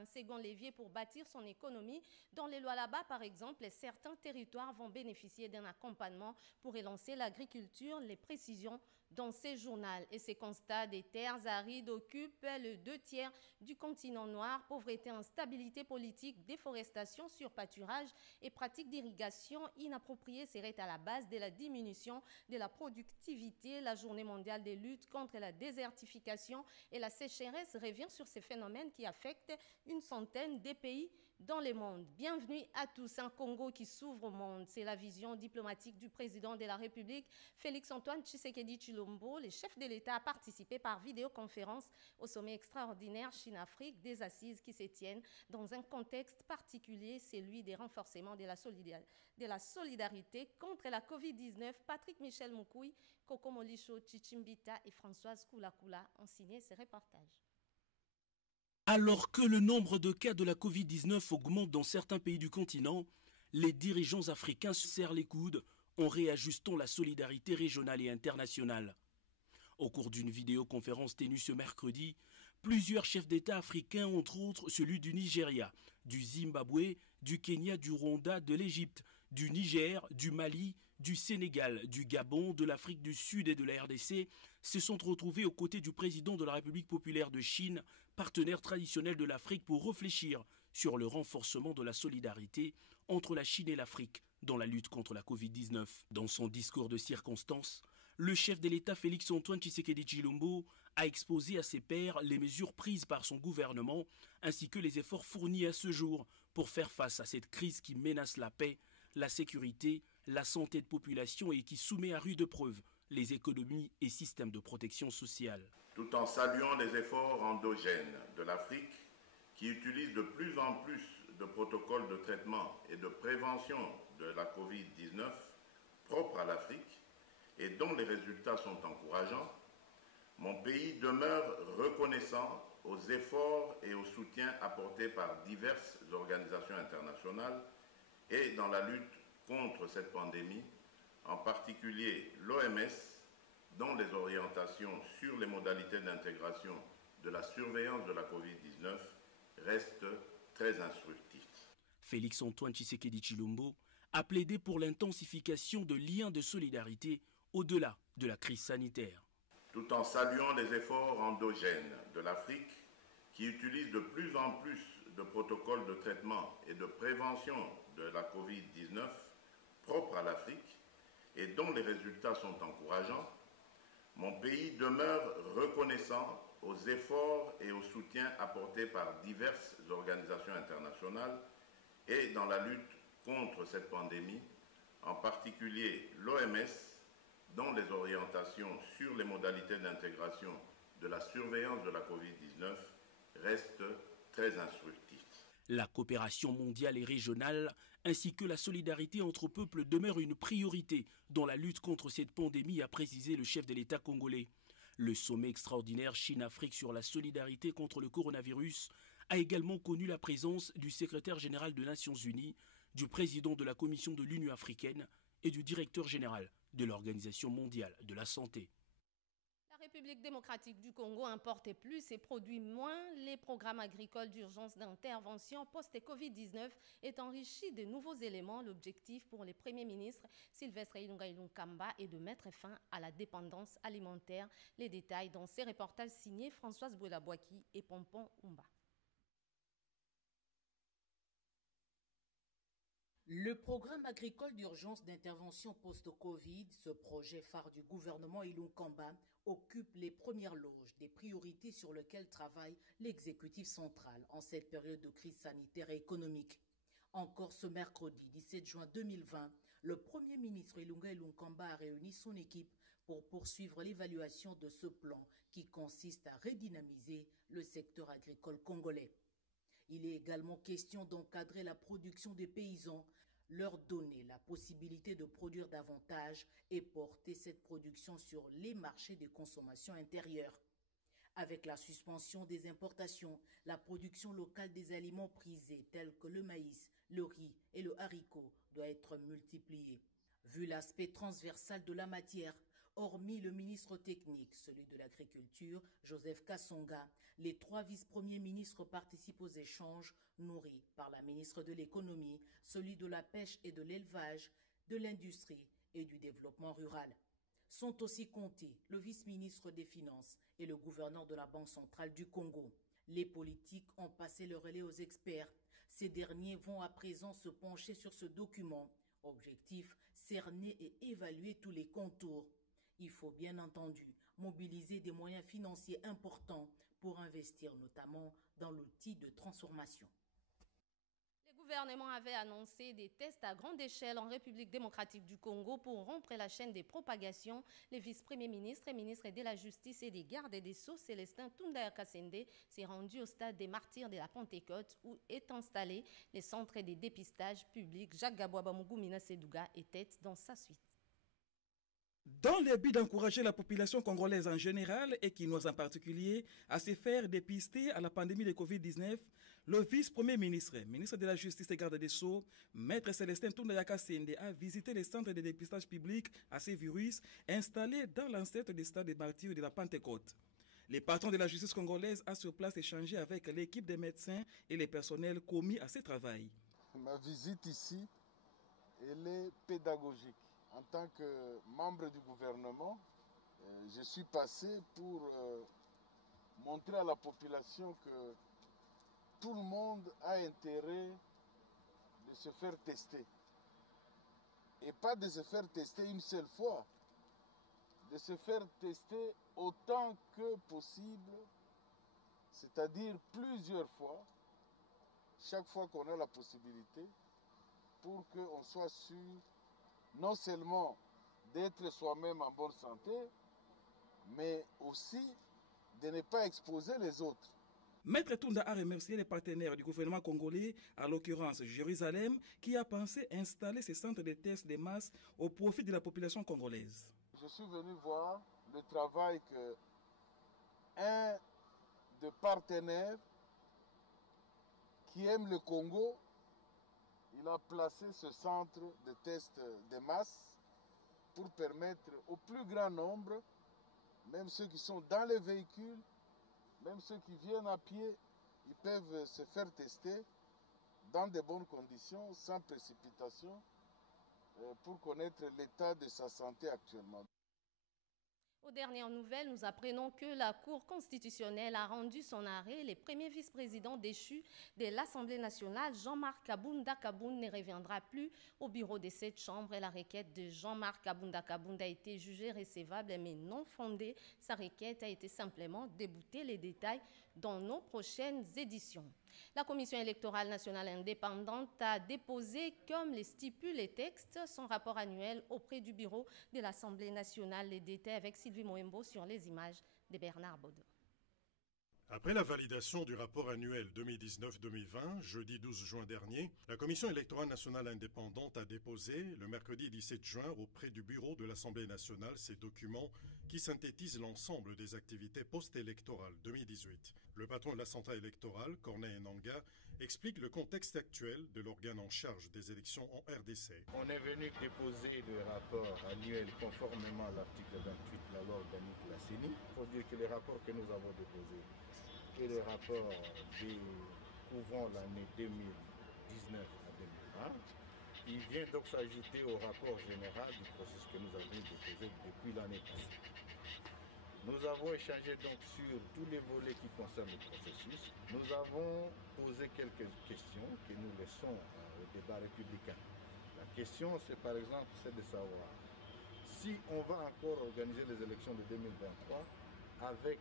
un second levier pour bâtir son économie. Dans les Lualaba, par exemple, certains territoires vont bénéficier d'un accompagnement pour relancer l'agriculture. Les précisions dans ces journaux. Et ces constats des terres arides occupent le 2/3 du continent noir. Pauvreté, instabilité politique, déforestation, surpâturage et pratiques d'irrigation inappropriées seraient à la base de la diminution de la productivité. La journée mondiale de lutte contre la désertification et la sécheresse revient sur ces phénomènes qui affectent une centaine de pays dans le monde. Bienvenue à tous. Un Congo qui s'ouvre au monde. C'est la vision diplomatique du président de la République, Félix-Antoine Tshisekedi Tshilombo. Le chef de l'État a participé par vidéoconférence au sommet extraordinaire Chine-Afrique des assises qui se tiennent dans un contexte particulier, celui des renforcements de la solidarité contre la Covid-19. Patrick Michel Moukoui, Coco Molicho Chichimbita et Françoise Koulakula ont signé ces reportages. Alors que le nombre de cas de la Covid-19 augmente dans certains pays du continent, les dirigeants africains se serrent les coudes en réajustant la solidarité régionale et internationale. Au cours d'une vidéoconférence tenue ce mercredi, plusieurs chefs d'État africains, entre autres celui du Nigeria, du Zimbabwe, du Kenya, du Rwanda, de l'Égypte, du Niger, du Mali, du Sénégal, du Gabon, de l'Afrique du Sud et de la RDC, se sont retrouvés aux côtés du président de la République populaire de Chine, partenaire traditionnel de l'Afrique, pour réfléchir sur le renforcement de la solidarité entre la Chine et l'Afrique dans la lutte contre la Covid-19. Dans son discours de circonstance, le chef de l'État Félix-Antoine Tshisekedi Tshilombo a exposé à ses pairs les mesures prises par son gouvernement ainsi que les efforts fournis à ce jour pour faire face à cette crise qui menace la paix, la sécurité, la santé de population et qui soumet à rude preuve les économies et systèmes de protection sociale. Tout en saluant les efforts endogènes de l'Afrique qui utilise de plus en plus de protocoles de traitement et de prévention de la Covid-19 propres à l'Afrique et dont les résultats sont encourageants, mon pays demeure reconnaissant aux efforts et au soutien apportés par diverses organisations internationales et dans la lutte contre cette pandémie, en particulier l'OMS, dont les orientations sur les modalités d'intégration de la surveillance de la Covid-19 restent très instructives. Félix-Antoine Tshisekedi Tshilombo a plaidé pour l'intensification de liens de solidarité au-delà de la crise sanitaire. Tout en saluant les efforts endogènes de l'Afrique qui utilise de plus en plus de protocoles de traitement et de prévention de la Covid-19 propres à l'Afrique et dont les résultats sont encourageants, mon pays demeure reconnaissant aux efforts et au soutien apportés par diverses organisations internationales et dans la lutte contre cette pandémie, en particulier l'OMS, dont les orientations sur les modalités d'intégration de la surveillance de la Covid-19 restent très instructives. La coopération mondiale et régionale ainsi que la solidarité entre peuples demeurent une priorité dans la lutte contre cette pandémie, a précisé le chef de l'État congolais. Le sommet extraordinaire Chine-Afrique sur la solidarité contre le coronavirus a également connu la présence du secrétaire général des Nations Unies, du président de la Commission de l'Union africaine et du directeur général de l'Organisation mondiale de la santé. La République démocratique du Congo importe plus et produit moins. Les programmes agricoles d'urgence d'intervention post-Covid-19 est enrichi de nouveaux éléments. L'objectif pour les premiers ministres Sylvestre Ilunga Ilunkamba est de mettre fin à la dépendance alimentaire. Les détails dans ces reportages signés Françoise Bouelabouaki et Pompon Oumba. Le programme agricole d'urgence d'intervention post-Covid, ce projet phare du gouvernement Ilunkamba, occupe les premières loges des priorités sur lesquelles travaille l'exécutif central en cette période de crise sanitaire et économique. Encore ce mercredi 17 juin 2020, le Premier ministre Ilunga Ilunkamba a réuni son équipe pour poursuivre l'évaluation de ce plan qui consiste à redynamiser le secteur agricole congolais. Il est également question d'encadrer la production des paysans, leur donner la possibilité de produire davantage et porter cette production sur les marchés de consommation intérieure. Avec la suspension des importations, la production locale des aliments prisés tels que le maïs, le riz et le haricot doit être multipliée. Vu l'aspect transversal de la matière, Hormis le ministre technique, celui de l'Agriculture, Joseph Kassonga, les 3 vice-premiers ministres participent aux échanges nourris par la ministre de l'Économie, celui de la Pêche et de l'Élevage, de l'Industrie et du Développement rural. Sont aussi comptés le vice-ministre des Finances et le gouverneur de la Banque centrale du Congo. Les politiques ont passé le relais aux experts. Ces derniers vont à présent se pencher sur ce document. Objectif, cerner et évaluer tous les contours. Il faut bien entendu mobiliser des moyens financiers importants pour investir notamment dans l'outil de transformation. Le gouvernement avait annoncé des tests à grande échelle en République démocratique du Congo pour rompre la chaîne des propagations. Les vice-premiers ministres et ministres de la Justice et des Gardes des Sceaux, Célestin Tunda Kasende, s'est rendu au stade des Martyrs de la Pentecôte où est installé les centres de dépistage public. Jacques Gabouaba Mugumina Sedouga était dans sa suite. Dans le but d'encourager la population congolaise en général et quinoise en particulier à se faire dépister à la pandémie de Covid-19, le vice-premier ministre de la Justice et Garde des Sceaux, Maître Célestin Tunda Kasende, a visité les centres de dépistage public à ces virus installés dans l'enceinte des stades des Martyrs de la Pentecôte. Les patrons de la justice congolaise a sur place échangé avec l'équipe des médecins et les personnels commis à ce travail. Ma visite ici, elle est pédagogique. En tant que membre du gouvernement, je suis passé pour montrer à la population que tout le monde a intérêt de se faire tester. Et pas de se faire tester une seule fois, de se faire tester autant que possible, c'est-à-dire plusieurs fois, chaque fois qu'on a la possibilité, pour qu'on soit sûr non seulement d'être soi-même en bonne santé, mais aussi de ne pas exposer les autres. Maître Tunda a remercié les partenaires du gouvernement congolais, à l'occurrence Jérusalem, qui a pensé installer ces centres de tests de masse au profit de la population congolaise. Je suis venu voir le travail que un des partenaires qui aime le Congo, il a placé ce centre de tests de masse pour permettre au plus grand nombre, même ceux qui sont dans les véhicules, même ceux qui viennent à pied, ils peuvent se faire tester dans de bonnes conditions, sans précipitation, pour connaître l'état de sa santé actuellement. Aux dernières nouvelles, nous apprenons que la Cour constitutionnelle a rendu son arrêt. Les premiers vice-présidents déchus de l'Assemblée nationale, Jean-Marc Kabounda Kaboun, ne reviendra plus au bureau de cette chambre. La requête de Jean-Marc Kabounda Kaboun a été jugée recevable mais non fondée. Sa requête a été simplement déboutée. Les détails dans nos prochaines éditions. La Commission électorale nationale indépendante a déposé, comme le stipule les textes, son rapport annuel auprès du bureau de l'Assemblée nationale. Les détails avec Sylvie Moembo sur les images de Bernard Baudou. Après la validation du rapport annuel 2019-2020, jeudi 12 juin dernier, la Commission électorale nationale indépendante a déposé, le mercredi 17 juin, auprès du bureau de l'Assemblée nationale, ces documents qui synthétisent l'ensemble des activités post-électorales 2018. Le patron de la centrale électorale, Corneille Nangaa, explique le contexte actuel de l'organe en charge des élections en RDC. On est venu déposer le rapport annuel conformément à l'article 28 de la loi organique de la CENI. Il faut dire que les rapports que nous avons déposés et les rapports couvrant l'année 2019 à 2020, il vient donc s'ajouter au rapport général du processus que nous avons déposé depuis l'année passée. Nous avons échangé donc sur tous les volets qui concernent le processus. Nous avons posé quelques questions que nous laissons au débat républicain. La question, c'est par exemple, c'est de savoir si on va encore organiser les élections de 2023 avec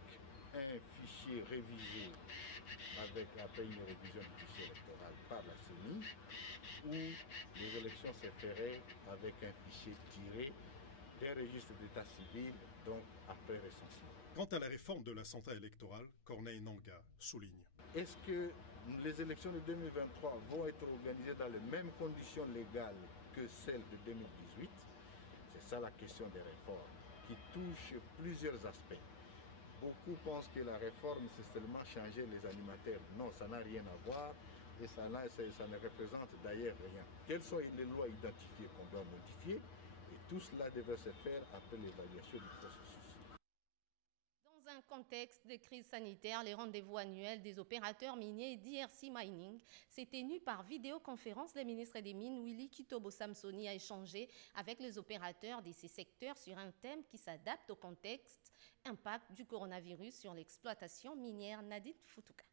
un fichier révisé, après une révision du fichier électoral par la CENI, ou les élections se feraient avec un fichier tiré des registres d'état civil, donc après recensement. Quant à la réforme de la centrale électorale, Corneille Nangaa souligne. Est-ce que les élections de 2023 vont être organisées dans les mêmes conditions légales que celles de 2018? C'est ça la question des réformes, qui touche plusieurs aspects. Beaucoup pensent que la réforme, c'est seulement changer les animateurs. Non, ça n'a rien à voir et ça ne représente d'ailleurs rien. Quelles sont les lois identifiées qu'on doit modifier? Et tout cela devait se faire après l'évaluation du processus. Dans un contexte de crise sanitaire, les rendez-vous annuels des opérateurs miniers d'IRC Mining s'est tenu par vidéoconférence. Le ministre des Mines, Willy Kitobo Samsoni, a échangé avec les opérateurs de ces secteurs sur un thème qui s'adapte au contexte, impact du coronavirus sur l'exploitation minière. Nadine Futuka.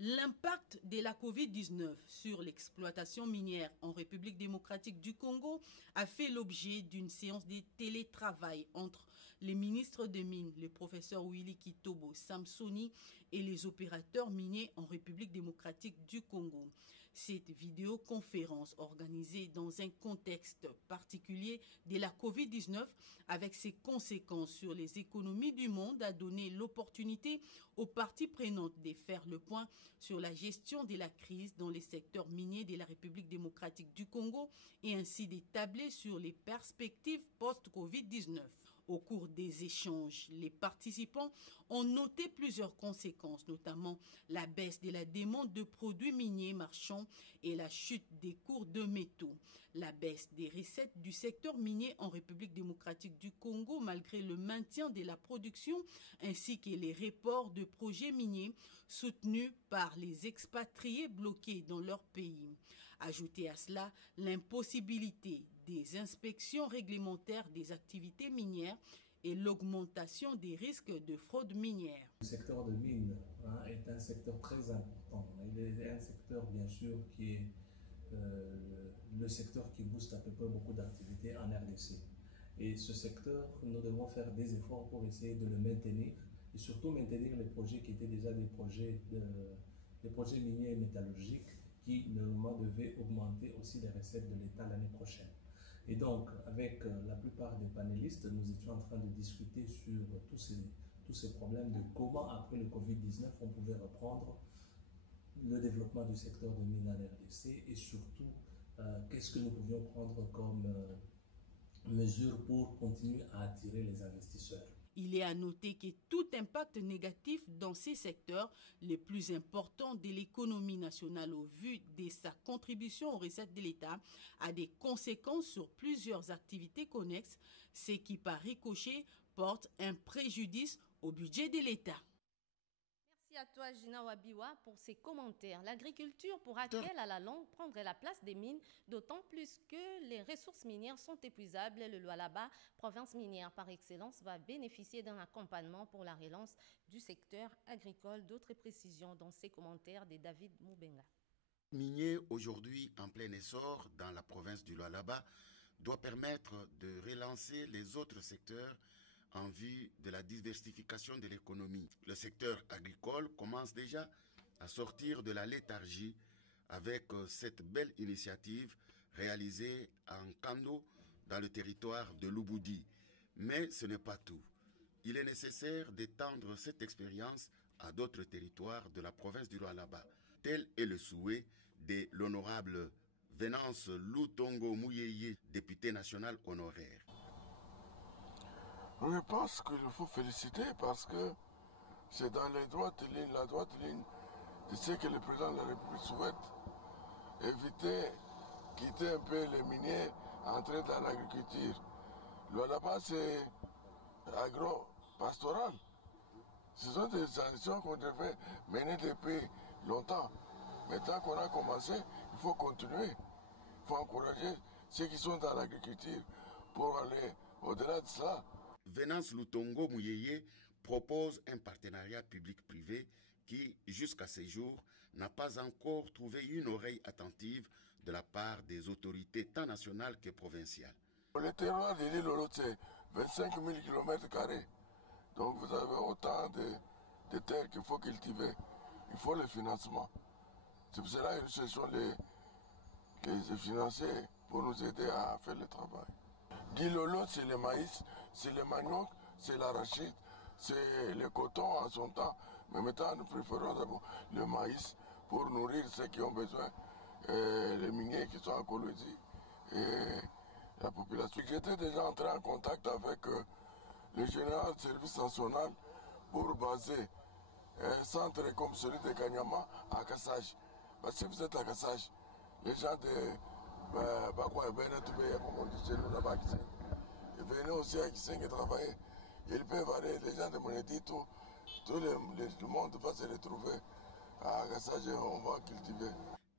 L'impact de la COVID-19 sur l'exploitation minière en République démocratique du Congo a fait l'objet d'une séance de télétravail entre les ministres des Mines, le professeur Willy Kitobo Samsoni et les opérateurs miniers en République démocratique du Congo. Cette vidéoconférence organisée dans un contexte particulier de la COVID-19 avec ses conséquences sur les économies du monde a donné l'opportunité aux parties prenantes de faire le point sur la gestion de la crise dans les secteurs miniers de la République démocratique du Congo et ainsi d'établir sur les perspectives post-COVID-19. Au cours des échanges, les participants ont noté plusieurs conséquences, notamment la baisse de la demande de produits miniers marchands et la chute des cours de métaux. La baisse des recettes du secteur minier en République démocratique du Congo malgré le maintien de la production ainsi que les reports de projets miniers soutenus par les expatriés bloqués dans leur pays. Ajoutez à cela l'impossibilité des inspections réglementaires des activités minières et l'augmentation des risques de fraude minière. Le secteur de mine est un secteur très important. Il est un secteur bien sûr qui est le secteur qui booste à peu près beaucoup d'activités en RDC. Et ce secteur, nous devons faire des efforts pour essayer de le maintenir et surtout maintenir les projets qui étaient déjà des projets miniers et métallurgiques qui normalement devaient augmenter aussi les recettes de l'État l'année prochaine. Et donc, avec la plupart des panélistes, nous étions en train de discuter sur tous ces problèmes de comment, après le Covid-19, on pouvait reprendre le développement du secteur de mine en RDC et surtout, qu'est-ce que nous pouvions prendre comme mesures pour continuer à attirer les investisseurs. Il est à noter que tout impact négatif dans ces secteurs les plus importants de l'économie nationale au vu de sa contribution aux recettes de l'État a des conséquences sur plusieurs activités connexes, ce qui par ricochet porte un préjudice au budget de l'État. Merci à toi, Gina Wabiwa, pour ces commentaires. L'agriculture pourra-t-elle à la longue prendre la place des mines, d'autant plus que les ressources minières sont épuisables. Le Lualaba, province minière par excellence, va bénéficier d'un accompagnement pour la relance du secteur agricole. D'autres précisions dans ces commentaires de David Moubenga. Minier aujourd'hui en plein essor dans la province du Lualaba doit permettre de relancer les autres secteurs en vue de la diversification de l'économie. Le secteur agricole commence déjà à sortir de la léthargie avec cette belle initiative réalisée en Kando dans le territoire de Lubudi. Mais ce n'est pas tout. Il est nécessaire d'étendre cette expérience à d'autres territoires de la province du Lualaba. Tel est le souhait de l'honorable Venance Lutongo Mouyeye, député national honoraire. Je pense qu'il faut féliciter parce que c'est dans la droite ligne de ce que le président de la République souhaite. Éviter, quitter un peu les miniers, entrer dans l'agriculture. Là-bas, c'est agro-pastoral. Ce sont des actions qu'on devait mener depuis longtemps. Maintenant qu'on a commencé, il faut continuer. Il faut encourager ceux qui sont dans l'agriculture pour aller au-delà de cela. Venance Lutongo Mouyeye propose un partenariat public-privé qui, jusqu'à ce jour, n'a pas encore trouvé une oreille attentive de la part des autorités tant nationales que provinciales. Le terroir de l'île Lolo, c'est 25 000 km². Donc vous avez autant de terres qu'il faut cultiver. Il faut le financement. C'est pour cela que nous cherchons les financiers pour nous aider à faire le travail. L'Ilolo, c'est le maïs, c'est le manioc, c'est l'arachide, c'est le coton en son temps. Mais maintenant, nous préférons d'abord le maïs pour nourrir ceux qui ont besoin, les miniers qui sont en Colombie et la population. J'étais déjà entré en contact avec le général de service national pour baser un centre comme celui de Kanyama à Kassage. Parce que si vous êtes à Kassage, les gens quoi, comme on dit chez nous là-bas, ils venaient aussi à Kisengue travailler. Ils peuvent aller, les gens de Moneti, tout le monde va se retrouver à Gassage, on va cultiver.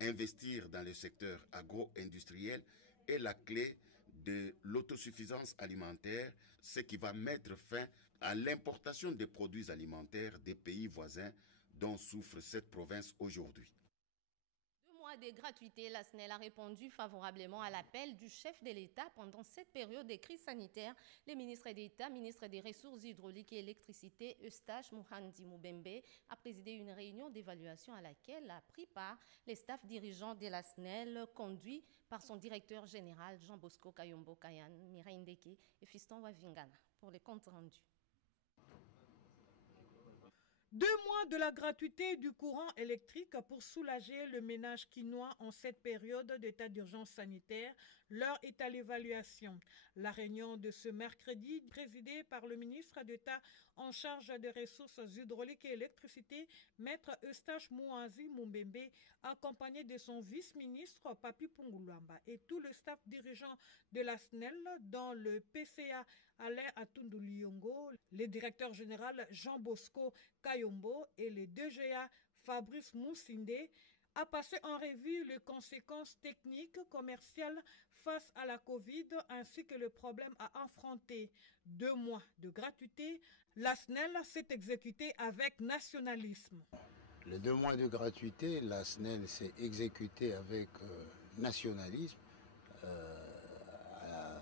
Investir dans le secteur agro-industriel est la clé de l'autosuffisance alimentaire, ce qui va mettre fin à l'importation des produits alimentaires des pays voisins dont souffre cette province aujourd'hui. 2 mois de gratuité, la SNEL a répondu favorablement à l'appel du chef de l'État pendant cette période de crise sanitaire. Le ministre d'État, ministre des Ressources hydrauliques et électricité, Eustache Muhandi Mubembe, a présidé une réunion d'évaluation à laquelle a pris part les staffs dirigeants de la SNEL, conduits par son directeur général Jean Bosco Kayombo Kayan, Mireille Ndeke et Fiston Wavingana pour les comptes rendus. 2 mois de la gratuité du courant électrique pour soulager le ménage quinois en cette période d'état d'urgence sanitaire. L'heure est à l'évaluation. La réunion de ce mercredi, présidée par le ministre d'État en charge des ressources hydrauliques et électricité, Maître Eustache Muhandi Mubembe, accompagné de son vice-ministre Papi Pungulamba et tout le staff dirigeant de la SNEL, dont le PCA Alain Atundu Liongo, le directeur général Jean Bosco Kayombo et le DGA Fabrice Moussinde, a passé en revue les conséquences techniques, commerciales face à la Covid ainsi que le problème à affronter. 2 mois de gratuité, la SNEL s'est exécutée avec nationalisme. Les 2 mois de gratuité, la SNEL s'est exécutée avec nationalisme, a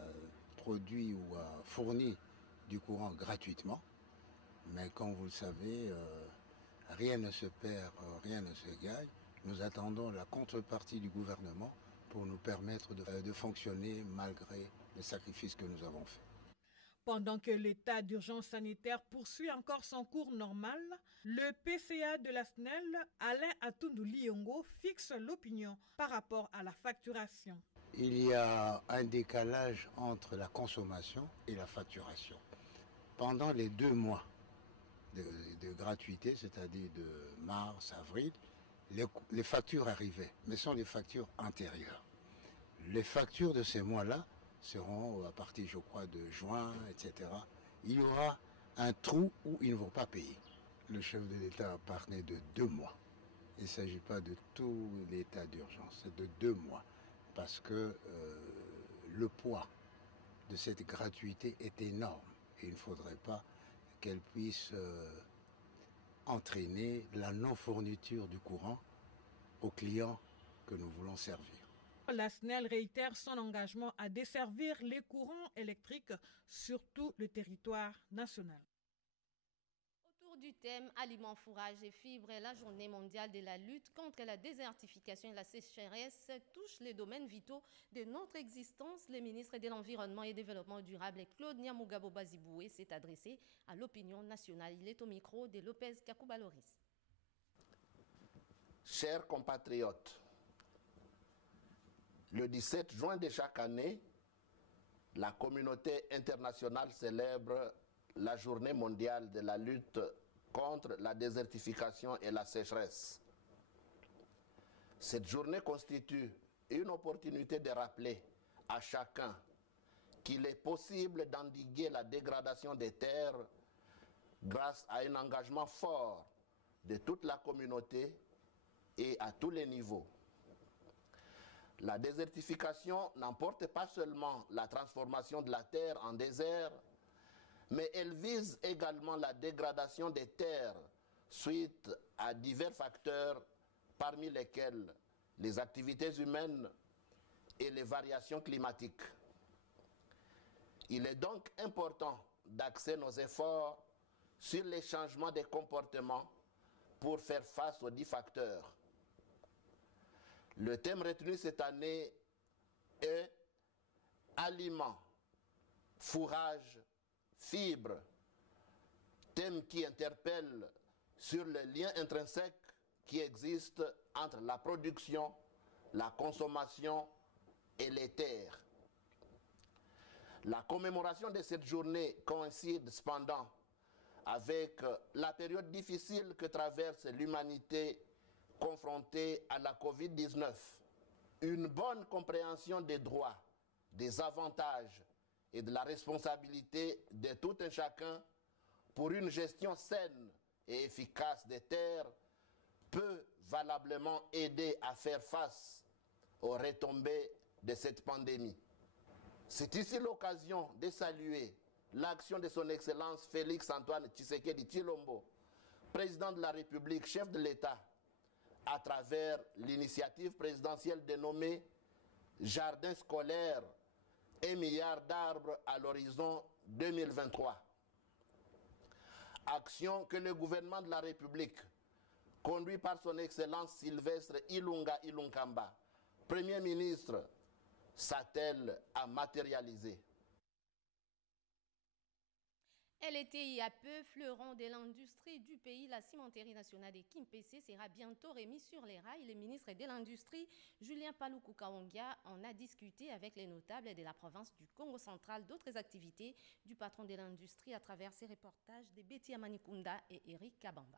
produit ou a fourni du courant gratuitement. Mais comme vous le savez, rien ne se perd, rien ne se gagne. Nous attendons la contrepartie du gouvernement pour nous permettre de fonctionner malgré les sacrifices que nous avons faits. Pendant que l'état d'urgence sanitaire poursuit encore son cours normal, le PCA de la SNEL, Alain Atundu Liongo, fixe l'opinion par rapport à la facturation. Il y a un décalage entre la consommation et la facturation. Pendant les 2 mois de gratuité, c'est-à-dire de mars, avril, les factures arrivaient, mais ce sont des factures antérieures. Les factures de ces mois-là seront à partir, je crois, de juin, etc. Il y aura un trou où ils ne vont pas payer. Le chef de l'État a parlé de 2 mois. Il ne s'agit pas de tout l'état d'urgence, c'est de 2 mois. Parce que le poids de cette gratuité est énorme. Et il ne faudrait pas qu'elle puisse entraîner la non-fourniture du courant aux clients que nous voulons servir. La SNEL réitère son engagement à desservir les courants électriques sur tout le territoire national. Autour du thème aliments, fourrages et fibres, la journée mondiale de la lutte contre la désertification et la sécheresse touche les domaines vitaux de notre existence. Le ministre de l'Environnement et du Développement durable, Claude Nyamugabo Baziboué, s'est adressé à l'opinion nationale. Il est au micro de Lopez Kakouba-Loris. Chers compatriotes, le 17 juin de chaque année, la communauté internationale célèbre la journée mondiale de la lutte contre la désertification et la sécheresse. Cette journée constitue une opportunité de rappeler à chacun qu'il est possible d'endiguer la dégradation des terres grâce à un engagement fort de toute la communauté et à tous les niveaux. La désertification n'emporte pas seulement la transformation de la terre en désert, mais elle vise également la dégradation des terres suite à divers facteurs, parmi lesquels les activités humaines et les variations climatiques. Il est donc important d'axer nos efforts sur les changements des comportements pour faire face aux 10 facteurs. Le thème retenu cette année est aliments, fourrage, fibres, thème qui interpelle sur le lien intrinsèque qui existe entre la production, la consommation et les terres. La commémoration de cette journée coïncide cependant avec la période difficile que traverse l'humanité confrontée à la Covid-19, une bonne compréhension des droits, des avantages et de la responsabilité de tout un chacun pour une gestion saine et efficace des terres peut valablement aider à faire face aux retombées de cette pandémie. C'est ici l'occasion de saluer l'action de son Excellence Félix Antoine Tshisekedi Tshilombo, président de la République, chef de l'État, à travers l'initiative présidentielle dénommée Jardin scolaire, 1 milliard d'arbres à l'horizon 2023. Action que le gouvernement de la République, conduit par son Excellence Sylvestre Ilunga Ilunkamba, Premier ministre, s'attelle à matérialiser. Elle était il y a peu fleuron de l'industrie du pays. La cimenterie nationale de Kimpese sera bientôt remise sur les rails. Le ministre de l'Industrie, Julien Paluku Kaongia, en a discuté avec les notables de la province du Congo central d'autres activités du patron de l'industrie à travers ses reportages de Betty Amanikunda et Eric Kabamba.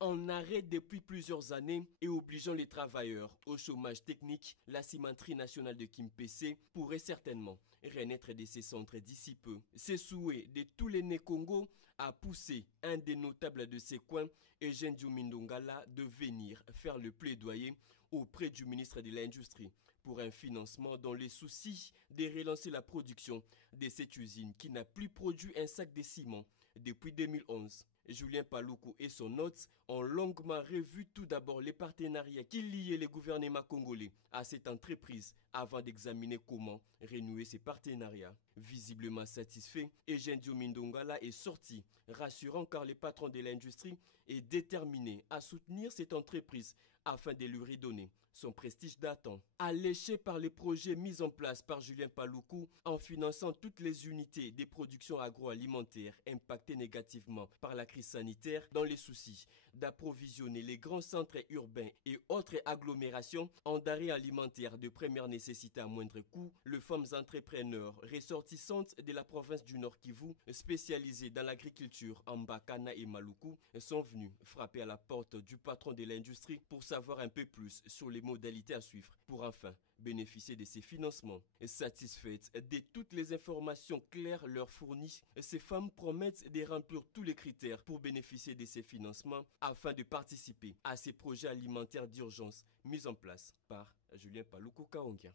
En arrêt depuis plusieurs années et obligeant les travailleurs au chômage technique, la cimenterie nationale de Kimpese pourrait certainement renaître de ses centres d'ici peu. C'est souhait de tous les Né-Congo a poussé un des notables de ces coins, Eugène Diomindongala, de venir faire le plaidoyer auprès du ministre de l'Industrie pour un financement dans les soucis de relancer la production de cette usine qui n'a plus produit un sac de ciment depuis 2011. Julien Paluku et son hôte ont longuement revu tout d'abord les partenariats qui liaient les gouvernements congolais à cette entreprise avant d'examiner comment renouer ces partenariats. Visiblement satisfait, Eugène Diomindongala est sorti, rassurant car le patron de l'industrie est déterminé à soutenir cette entreprise afin de lui redonner son prestige datant. Alléché par les projets mis en place par Julien Paluku en finançant toutes les unités des productions agroalimentaires impactées négativement par la crise sanitaire dans les soucis d'approvisionner les grands centres urbains et autres agglomérations en denrées alimentaires de première nécessité à moindre coût, les femmes entrepreneurs ressortissantes de la province du Nord Kivu, spécialisées dans l'agriculture en Bakana et Maluku, sont venues frapper à la porte du patron de l'industrie pour savoir un peu plus sur les modalités à suivre pour enfin bénéficier de ces financements. Satisfaites de toutes les informations claires leur fournies, ces femmes promettent de remplir tous les critères pour bénéficier de ces financements afin de participer à ces projets alimentaires d'urgence mis en place par Julien Paluku Kaongia.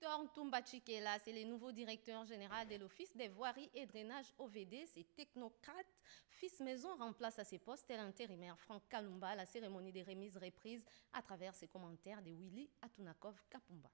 Victor Ntumba Tshikela, c'est le nouveau directeur général de l'Office des voiries et drainage OVD. Ces technocrates fils maison remplace à ses postes l'intérimaire Franck Kalumba. La cérémonie des remises reprise à travers ses commentaires de Willy Atunakov Kapumba.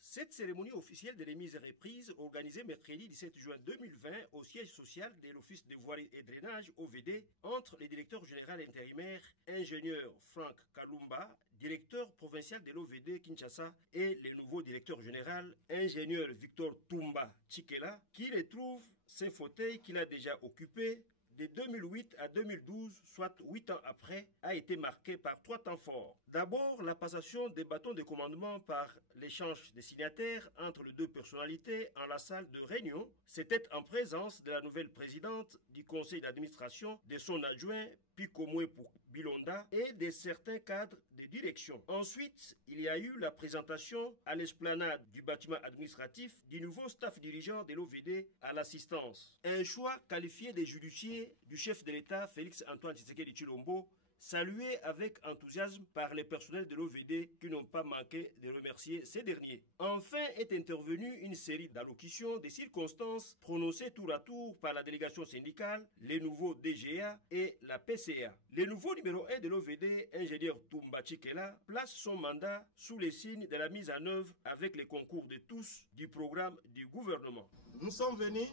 Cette cérémonie officielle de remise et reprise, organisée mercredi 17 juin 2020 au siège social de l'Office de voirie et drainage OVD, entre le directeur général intérimaire, ingénieur Franck Kalumba, directeur provincial de l'OVD Kinshasa, et le nouveau directeur général, ingénieur Victor Ntumba Tshikela, qui retrouve ses fauteuils qu'il a déjà occupés de 2008 à 2012, soit 8 ans après, a été marqué par 3 temps forts. D'abord, la passation des bâtons de commandement par l'échange des signataires entre les deux personnalités en la salle de réunion. C'était en présence de la nouvelle présidente du conseil d'administration, de son adjoint Pikomwe Bilonda et de certains cadres de direction. Ensuite, il y a eu la présentation à l'esplanade du bâtiment administratif du nouveau staff dirigeant de l'OVD à l'assistance. Un choix qualifié des judiciaires du chef de l'État Félix Antoine Tshisekedi Tshilombo, salué avec enthousiasme par les personnels de l'OVD qui n'ont pas manqué de remercier ces derniers. Enfin est intervenue une série d'allocutions des circonstances prononcées tour à tour par la délégation syndicale, les nouveaux DGA et la PCA. Le nouveau numéro 1 de l'OVD, ingénieur Ntumba Tshikela, place son mandat sous les signes de la mise en œuvre avec les concours de tous du programme du gouvernement. Nous sommes venus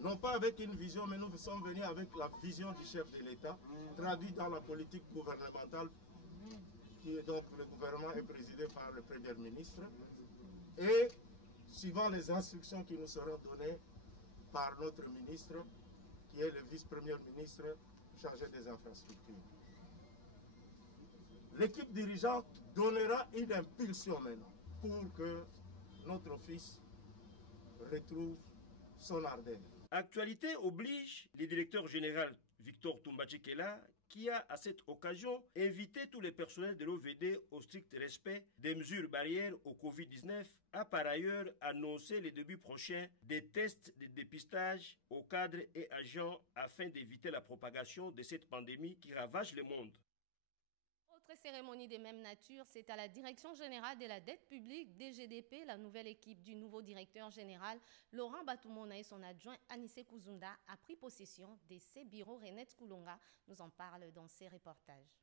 non pas avec une vision, mais nous sommes venus avec la vision du chef de l'État, traduite dans la politique gouvernementale, qui est donc le gouvernement est présidé par le Premier ministre, et suivant les instructions qui nous seront données par notre ministre, qui est le vice-premier ministre chargé des infrastructures. L'équipe dirigeante donnera une impulsion maintenant pour que notre office retrouve son ardeur. Actualité oblige, le directeur général Victor Ntumba Tshikela, qui a, à cette occasion, invité tous les personnels de l'OVD au strict respect des mesures barrières au Covid-19, a par ailleurs annoncé le début prochain des tests de dépistage aux cadres et agents afin d'éviter la propagation de cette pandémie qui ravage le monde. Autre cérémonie de même nature, c'est à la Direction générale de la dette publique, DGDP, la nouvelle équipe du nouveau directeur général, Laurent Batoumona, et son adjoint Anissé Kuzunda a pris possession de ses bureaux. Renette Koulonga nous en parle dans ses reportages.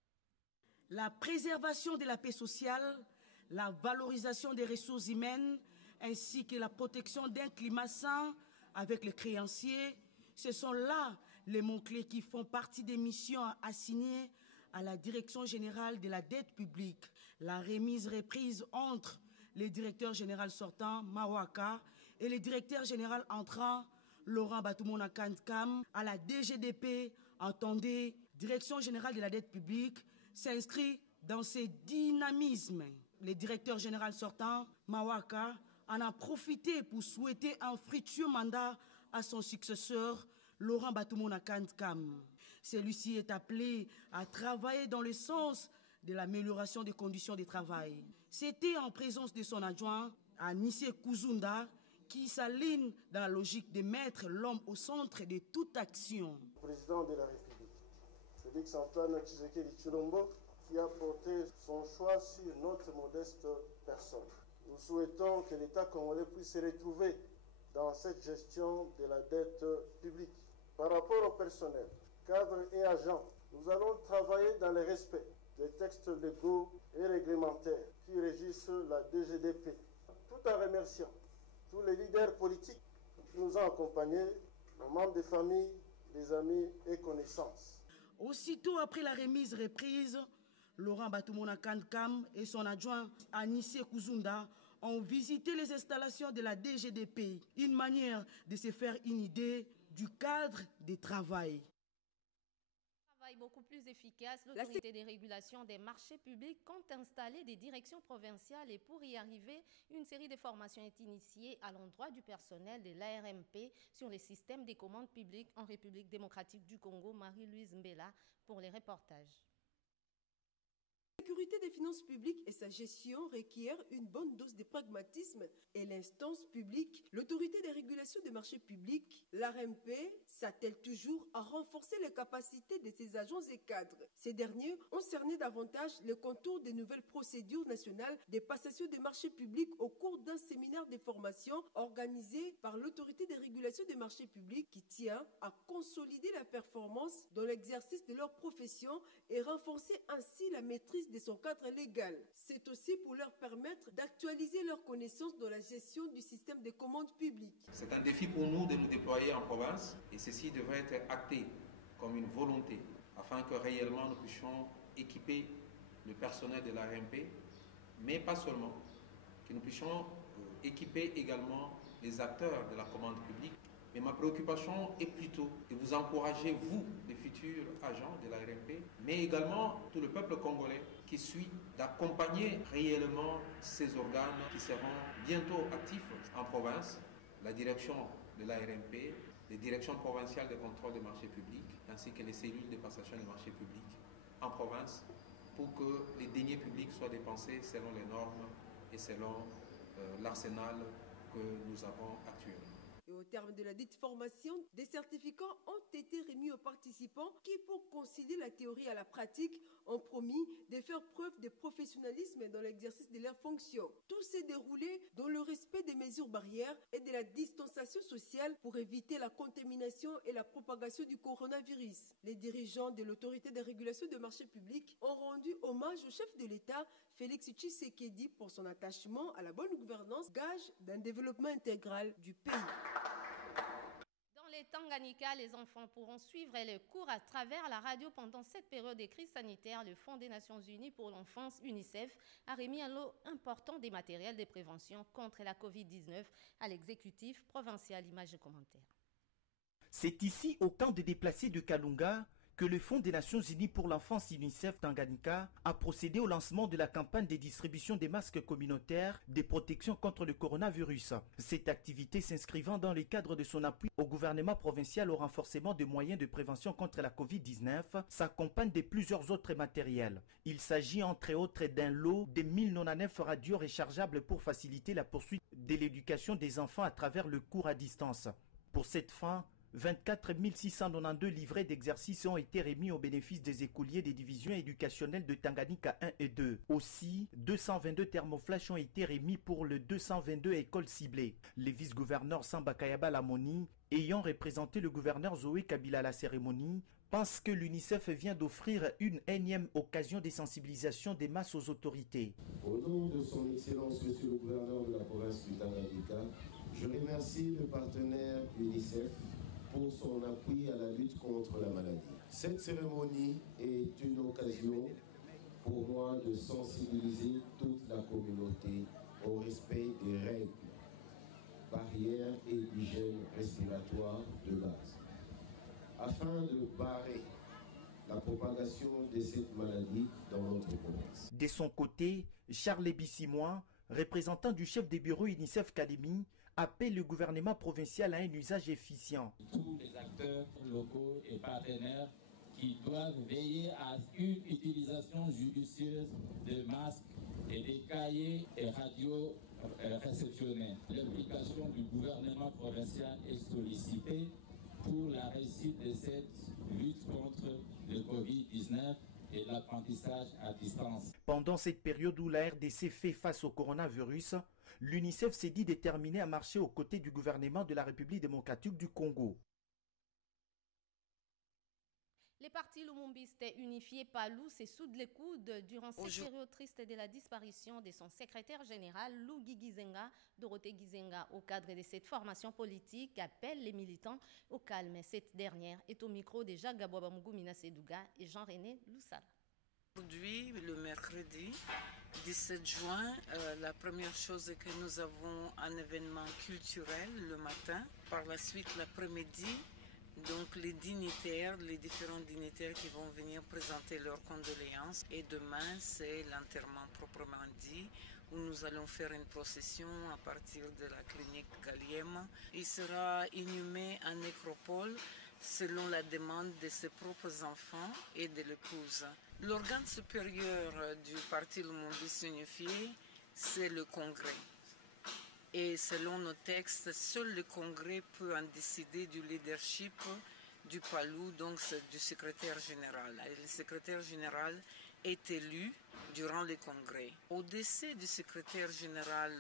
La préservation de la paix sociale, la valorisation des ressources humaines, ainsi que la protection d'un climat sain avec les créanciers, ce sont là les mots-clés qui font partie des missions assignées à la Direction générale de la dette publique. La remise-reprise entre le directeur général sortant, Mawaka, et le directeur général entrant, Laurent Batoumona Kandkam, à la DGDP, entendez, Direction générale de la dette publique, s'inscrit dans ce dynamisme. Le directeur général sortant, Mawaka, en a profité pour souhaiter un fructueux mandat à son successeur, Laurent Batoumona Kandkam. Celui-ci est appelé à travailler dans le sens de l'amélioration des conditions de travail. C'était en présence de son adjoint, Anissé Kuzunda, qui s'aligne dans la logique de mettre l'homme au centre de toute action. Président de la République, Félix Antoine Tshisekedi Tshilombo, qui a porté son choix sur notre modeste personne. Nous souhaitons que l'État congolais puisse se retrouver dans cette gestion de la dette publique. Par rapport au personnel, cadres et agents, nous allons travailler dans le respect des textes légaux et réglementaires qui régissent la DGDP, tout en remerciant tous les leaders politiques qui nous ont accompagnés, nos membres de famille, les amis et connaissances. Aussitôt après la remise-reprise, Laurent Batoumona Kandkam et son adjoint Anissé Kuzunda ont visité les installations de la DGDP, une manière de se faire une idée du cadre de travail. Beaucoup plus efficace, l'autorité des régulations des marchés publics compte installer des directions provinciales et pour y arriver, une série de formations est initiée à l'endroit du personnel de l'ARMP sur les systèmes des commandes publiques en République démocratique du Congo. Marie-Louise Mbela pour les reportages. La sécurité des finances publiques et sa gestion requièrent une bonne dose de pragmatisme et l'instance publique, l'autorité des régulations des marchés publics, l'ARMP, s'attelle toujours à renforcer les capacités de ses agents et cadres. Ces derniers ont cerné davantage les contours des nouvelles procédures nationales des passations des marchés publics au cours d'un séminaire de formation organisé par l'autorité des régulations des marchés publics qui tient à consolider la performance dans l'exercice de leur profession et renforcer ainsi la maîtrise de son cadre légal. C'est aussi pour leur permettre d'actualiser leurs connaissances dans la gestion du système des commandes publiques. C'est un défi pour nous de nous déployer en province et ceci devrait être acté comme une volonté afin que réellement nous puissions équiper le personnel de l'ARMP, mais pas seulement, que nous puissions équiper également les acteurs de la commande publique. Mais ma préoccupation est plutôt de vous encourager, vous, les futurs agents de l'ARMP, mais également tout le peuple congolais qui suit, d'accompagner réellement ces organes qui seront bientôt actifs en province, la direction de l'ARMP, les directions provinciales de contrôle des marchés publics, ainsi que les cellules de passation des marchés publics en province, pour que les deniers publics soient dépensés selon les normes et selon l'arsenal que nous avons actuellement. Et au terme de la dite formation, des certificats ont été remis aux participants qui, pour concilier la théorie à la pratique, ont promis de faire preuve de professionnalisme dans l'exercice de leurs fonctions. Tout s'est déroulé dans le respect des mesures barrières et de la distanciation sociale pour éviter la contamination et la propagation du coronavirus. Les dirigeants de l'autorité de régulation des marchés publics ont rendu hommage au chef de l'État, Félix Tshisekedi, pour son attachement à la bonne gouvernance, gage d'un développement intégral du pays. Dans les Tanganyika, les enfants pourront suivre les cours à travers la radio pendant cette période de crise sanitaire. Le Fonds des Nations Unies pour l'enfance, UNICEF, a remis un lot important des matériels de prévention contre la Covid-19 à l'exécutif provincial. Images et commentaires. C'est ici, au camp de déplacés de Kalunga, que le Fonds des Nations Unies pour l'enfance UNICEF Tanganyika a procédé au lancement de la campagne de distribution des masques communautaires des protections contre le coronavirus. Cette activité s'inscrivant dans le cadre de son appui au gouvernement provincial au renforcement des moyens de prévention contre la Covid-19 s'accompagne de plusieurs autres matériels. Il s'agit entre autres d'un lot de 1099 radios rechargeables pour faciliter la poursuite de l'éducation des enfants à travers le cours à distance. Pour cette fin, 24 692 livrets d'exercice ont été remis au bénéfice des écoliers des divisions éducationnelles de Tanganyika 1 et 2. Aussi, 222 thermoflash ont été remis pour les 222 écoles ciblées. Le vice-gouverneur Samba Kayaba Lamoni, ayant représenté le gouverneur Zoé Kabila à la cérémonie, pense que l'UNICEF vient d'offrir une énième occasion de sensibilisation des masses aux autorités. Au nom de son Excellence, Monsieur le gouverneur de la province du Tanganyika, je remercie le partenaire UNICEF pour son appui à la lutte contre la maladie. Cette cérémonie est une occasion pour moi de sensibiliser toute la communauté au respect des règles, barrières et hygiène respiratoire de base, afin de barrer la propagation de cette maladie dans notre province. De son côté, Charles Bissimois, représentant du chef des bureaux UNICEF Academy, appelle le gouvernement provincial à un usage efficient. Tous les acteurs locaux et partenaires qui doivent veiller à une utilisation judicieuse de masques et des cahiers et radios réceptionnés. L'implication du gouvernement provincial est sollicitée pour la réussite de cette lutte contre le Covid-19 et l'apprentissage à distance. Pendant cette période où la RDC fait face au coronavirus, l'UNICEF s'est dit déterminé à marcher aux côtés du gouvernement de la République démocratique du Congo. Les partis lumumbistes unifiés Palou se soudent les coudes durant cette période triste de la disparition de son secrétaire général, Lou Gizenga. Dorothée Gizenga, au cadre de cette formation politique, appelle les militants au calme. Cette dernière est au micro de Jacques Gabouaba Mugumina Sedouga et Jean-René Loussala. Aujourd'hui, le mercredi 17 juin, la première chose est que nous avons un événement culturel le matin. Par la suite, l'après-midi, donc les dignitaires, les différents dignitaires qui vont venir présenter leurs condoléances. Et demain, c'est l'enterrement proprement dit, où nous allons faire une procession à partir de la clinique Galiem. Il sera inhumé en nécropole selon la demande de ses propres enfants et de l'épouse. L'organe supérieur du Parti Lumumbiste Unifié, c'est le Congrès. Et selon nos textes, seul le Congrès peut en décider du leadership du Palou, donc du secrétaire général. Et le secrétaire général est élu durant le Congrès. Au décès du secrétaire général,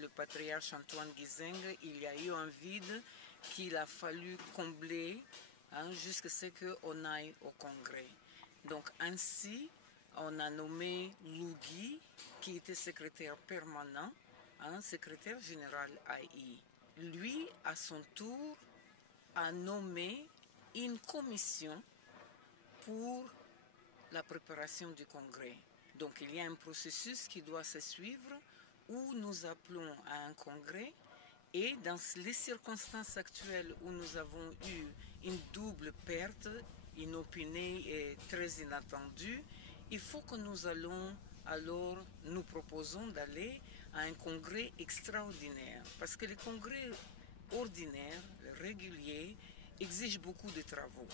le patriarche Antoine Gizenga, il y a eu un vide qu'il a fallu combler jusqu'à ce qu'on aille au Congrès. Donc ainsi, on a nommé Lougui, qui était secrétaire permanent, secrétaire général AI. Lui, à son tour, a nommé une commission pour la préparation du Congrès. Donc il y a un processus qui doit se suivre où nous appelons à un Congrès et dans les circonstances actuelles où nous avons eu une double perte inopinée et très inattendue, il faut que nous proposons d'aller à un congrès extraordinaire. Parce que les congrès ordinaires, réguliers, exigent beaucoup de travaux.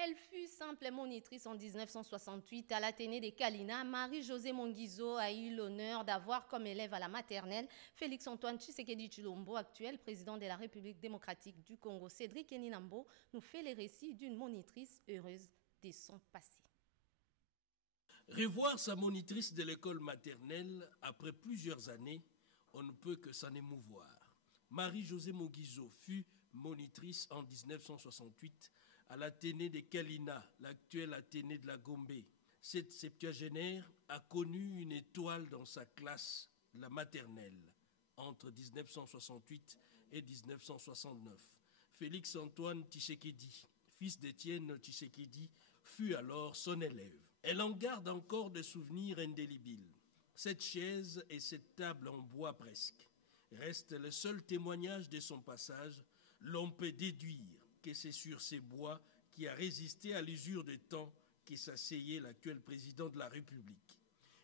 Elle fut simple monitrice en 1968 à l'Athénée des Kalina. Marie-Josée Monguizo a eu l'honneur d'avoir comme élève à la maternelle Félix-Antoine Tshisekedi Tshilombo, actuel président de la République démocratique du Congo. Cédric Eninambo nous fait les récits d'une monitrice heureuse de son passé. Revoir sa monitrice de l'école maternelle après plusieurs années, on ne peut que s'en émouvoir. Marie-Josée Monguizo fut monitrice en 1968 à l'Athénée de Kalina, l'actuel Athénée de la Gombe. Cette septuagénaire a connu une étoile dans sa classe, la maternelle, entre 1968 et 1969. Félix-Antoine Tshisekedi, fils d'Étienne Tshisekedi, fut alors son élève. Elle en garde encore des souvenirs indélébiles. Cette chaise et cette table en bois presque restent le seul témoignage de son passage. L'on peut déduire que c'est sur ces bois qui a résisté à l'usure des temps qui s'asseyait l'actuel président de la République.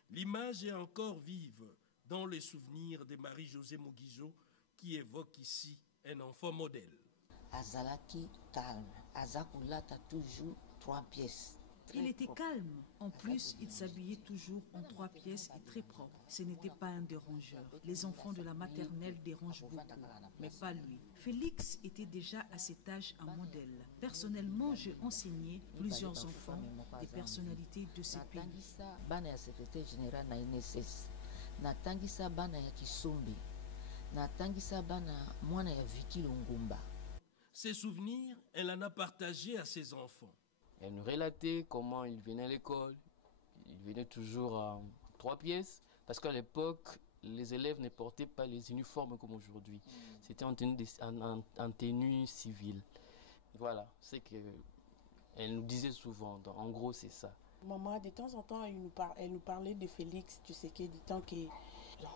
L'image est encore vive dans les souvenirs de Marie-Josée Moguizo qui évoque ici un enfant modèle. Azalaki calme, Azakulata toujours 3 pièces. Il était calme. En plus, il s'habillait toujours en 3 pièces et très propre. Ce n'était pas un dérangeur. Les enfants de la maternelle dérangent beaucoup, mais pas lui. Félix était déjà à cet âge un modèle. Personnellement, j'ai enseigné plusieurs enfants des personnalités de ces pays. Bana secrétaire général na INSS. Natangisa bana ya Kisombi. Natangisa bana mwana ya Viki Longumba. Ces souvenirs, elle en a partagé à ses enfants. Elle nous relatait comment il venait à l'école. Il venait toujours en 3 pièces, parce qu'à l'époque, les élèves ne portaient pas les uniformes comme aujourd'hui. C'était en tenue civile. Voilà, c'est qu'elle nous disait souvent. Donc, en gros, c'est ça. Maman, de temps en temps, elle nous parlait de Félix Tshisekedi, tant que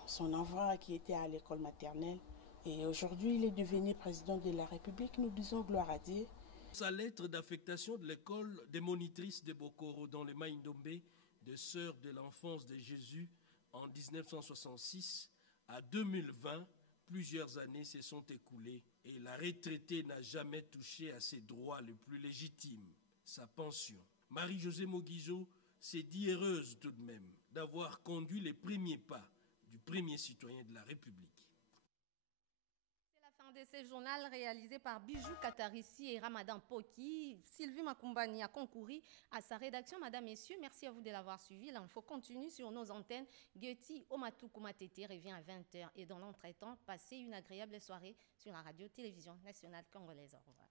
son enfant qui était à l'école maternelle. Et aujourd'hui, il est devenu président de la République. Nous disons gloire à Dieu. Sa lettre d'affectation de l'école des monitrices de Bokoro dans le Maïndombe, des Sœurs de l'Enfance de Jésus, en 1966 à 2020, plusieurs années se sont écoulées et la retraitée n'a jamais touché à ses droits les plus légitimes, sa pension. Marie-Josée Moguizo s'est dit heureuse tout de même d'avoir conduit les premiers pas du premier citoyen de la République. De ce journal réalisé par Bijou Katarissi et Ramadan Poki, Sylvie Makumbani a concouru à sa rédaction. Madame, Messieurs, merci à vous de l'avoir suivi. L'info continue sur nos antennes. Gueti Omatukumatete revient à 20h et dans l'entretemps, passez une agréable soirée sur la radio-télévision nationale congolaise. Au revoir.